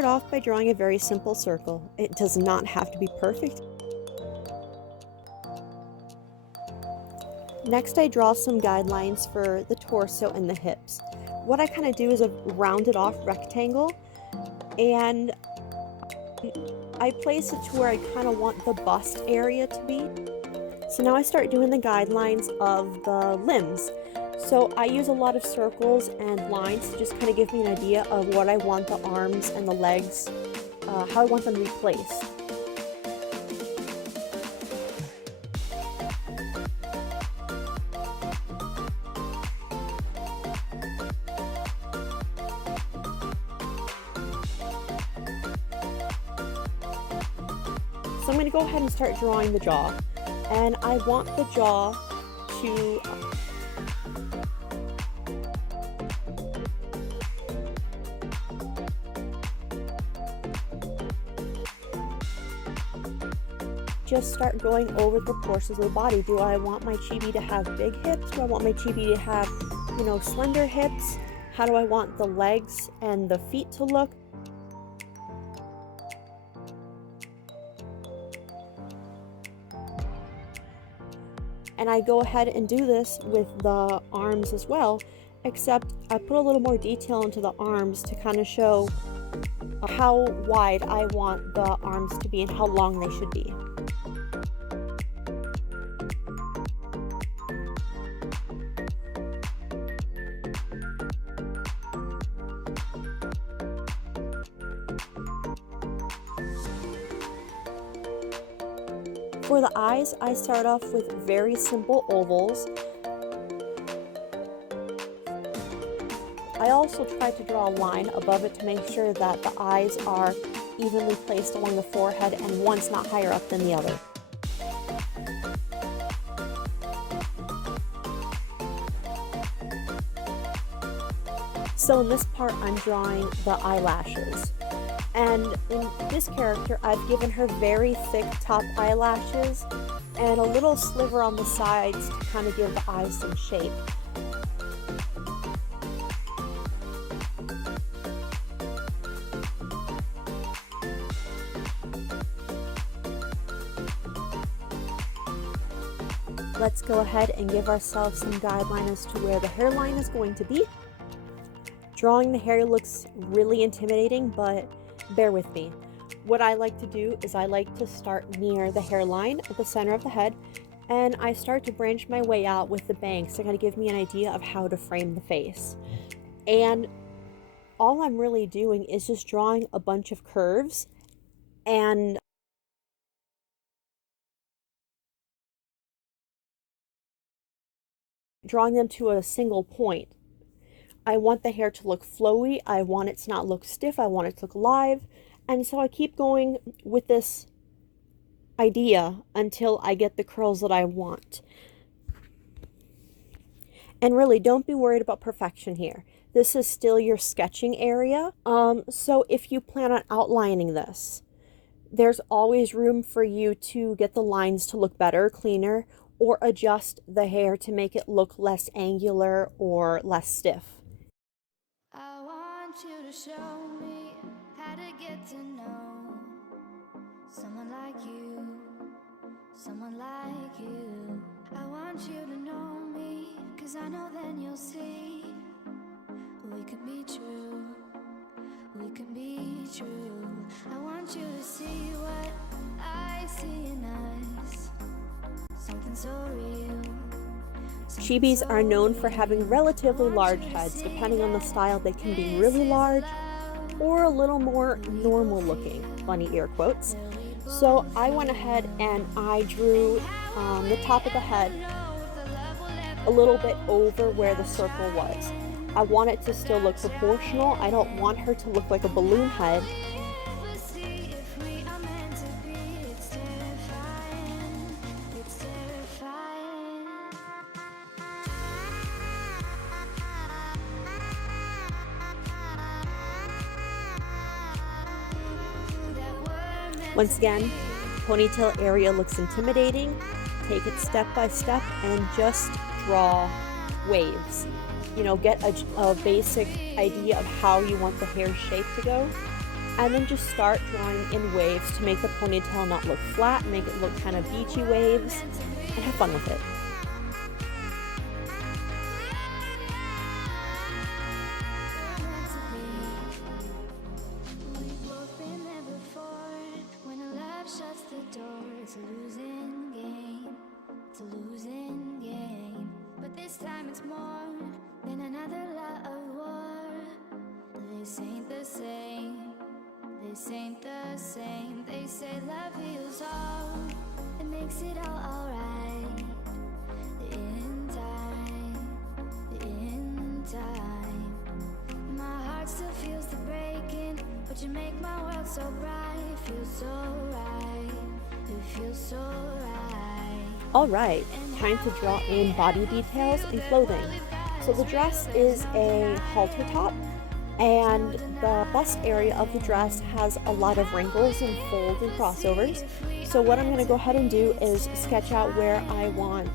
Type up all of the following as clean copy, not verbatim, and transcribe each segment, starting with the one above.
start off by drawing a very simple circle. It does not have to be perfect. Next, I draw some guidelines for the torso and the hips. What I kind of do is a rounded off rectangle, and I place it to where I kind of want the bust area to be. So now I start doing the guidelines of the limbs. So I use a lot of circles and lines to just kind of give me an idea of what I want the arms and the legs, how I want them to be placed. So I'm going to go ahead and start drawing the jaw, and I want the jaw to just start going over the proportions of the body. Do I want my chibi to have big hips? Do I want my chibi to have, slender hips? How do I want the legs and the feet to look? And I go ahead and do this with the arms as well, except I put a little more detail into the arms to kind of show how wide I want the arms to be and how long they should be. For the eyes, I start off with very simple ovals. I also try to draw a line above it to make sure that the eyes are evenly placed along the forehead and one's not higher up than the other. So in this part, I'm drawing the eyelashes. And in this character, I've given her very thick top eyelashes and a little sliver on the sides to kind of give the eyes some shape. Let's go ahead and give ourselves some guideline as to where the hairline is going to be. Drawing the hair looks really intimidating, but bear with me. What I like to do is I like to start near the hairline at the center of the head, and I start to branch my way out with the bangs to kind of give me an idea of how to frame the face. And all I'm really doing is just drawing a bunch of curves and drawing them to a single point. I want the hair to look flowy, I want it to not look stiff, I want it to look live, and so I keep going with this idea until I get the curls that I want. And really, don't be worried about perfection here. This is still your sketching area, so if you plan on outlining this, there's always room for you to get the lines to look better, cleaner, or adjust the hair to make it look less angular or less stiff. I want you to show me how to get to know someone like you, someone like you. I want you to know me, 'cause I know then you'll see we can be true, we can be true. I want you to see what I see in us, something so real. Chibis are known for having relatively large heads. Depending on the style, they can be really large or a little more normal looking, funny air quotes. So I went ahead and I drew the top of the head a little bit over where the circle was. I want it to still look proportional. I don't want her to look like a balloon head. Once again, ponytail area looks intimidating. Take it step by step and just draw waves. Get a basic idea of how you want the hair shape to go. and then just start drawing in waves to make the ponytail not look flat, make it look kind of beachy waves, and have fun with it. It's a losing game, it's a losing game. But this time it's more than another lot of war. This ain't the same, this ain't the same. They say love heals all, it makes it all alright. In time, my heart still feels the breaking, but you make my world so bright, feels so right. It feels so right. Alright, time to draw in body details and clothing. So the dress is a halter top, and the bust area of the dress has a lot of wrinkles and folds and crossovers. So what I'm going to go ahead and do is sketch out where I want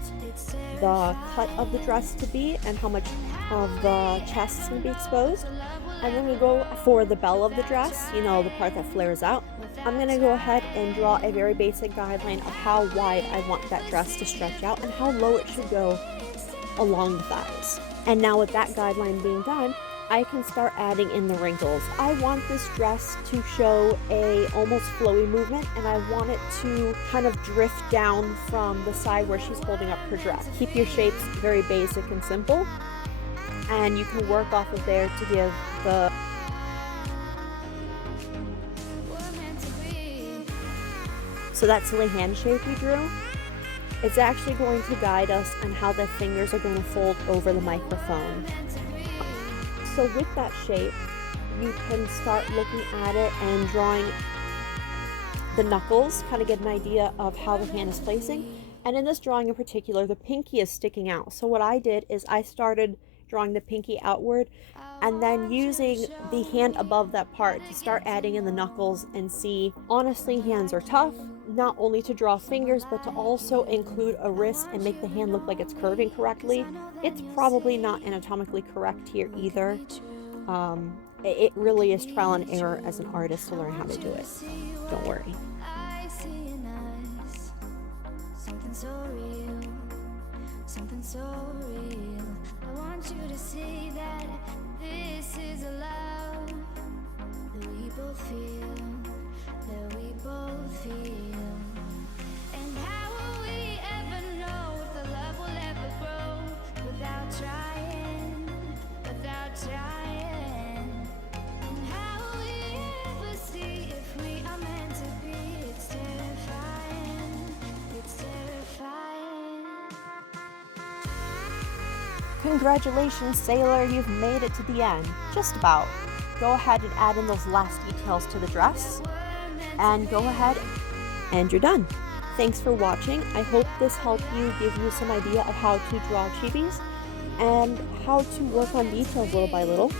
the cut of the dress to be and how much of the chest is going to be exposed. And then we go for the bell of the dress, you know, the part that flares out. I'm going to go ahead and draw a very basic guideline of how wide I want that dress to stretch out and how low it should go along the thighs. And now with that guideline being done, I can start adding in the wrinkles. I want this dress to show a almost flowy movement, and I want it to kind of drift down from the side where she's holding up her dress. Keep your shapes very basic and simple, and you can work off of there to give the So that silly hand shape we drew, it's actually going to guide us on how the fingers are going to fold over the microphone. So with that shape, you can start looking at it and drawing the knuckles, kind of get an idea of how the hand is placing. And in this drawing in particular, the pinky is sticking out. So what I did is I started drawing the pinky outward and then using the hand above that part to start adding in the knuckles and see. Honestly, hands are tough, not only to draw fingers, but to also include a wrist and make the hand look like it's curving correctly. It's probably not anatomically correct here either. It really is trial and error as an artist to learn how to do it. Don't worry. Something so real, something so real. I want you to see that this is a love that we both feel, that we both feel. And how will we ever know if the love will ever grow without trying, without trying? And how will we ever see if we are meant to be? It's terrifying, it's terrifying. Congratulations, Sailor, you've made it to the end. Just about. Go ahead and add in those last details to the dress, and go ahead and you're done. Thanks for watching. I hope this helped you, give you some idea of how to draw chibis and how to work on details little by little.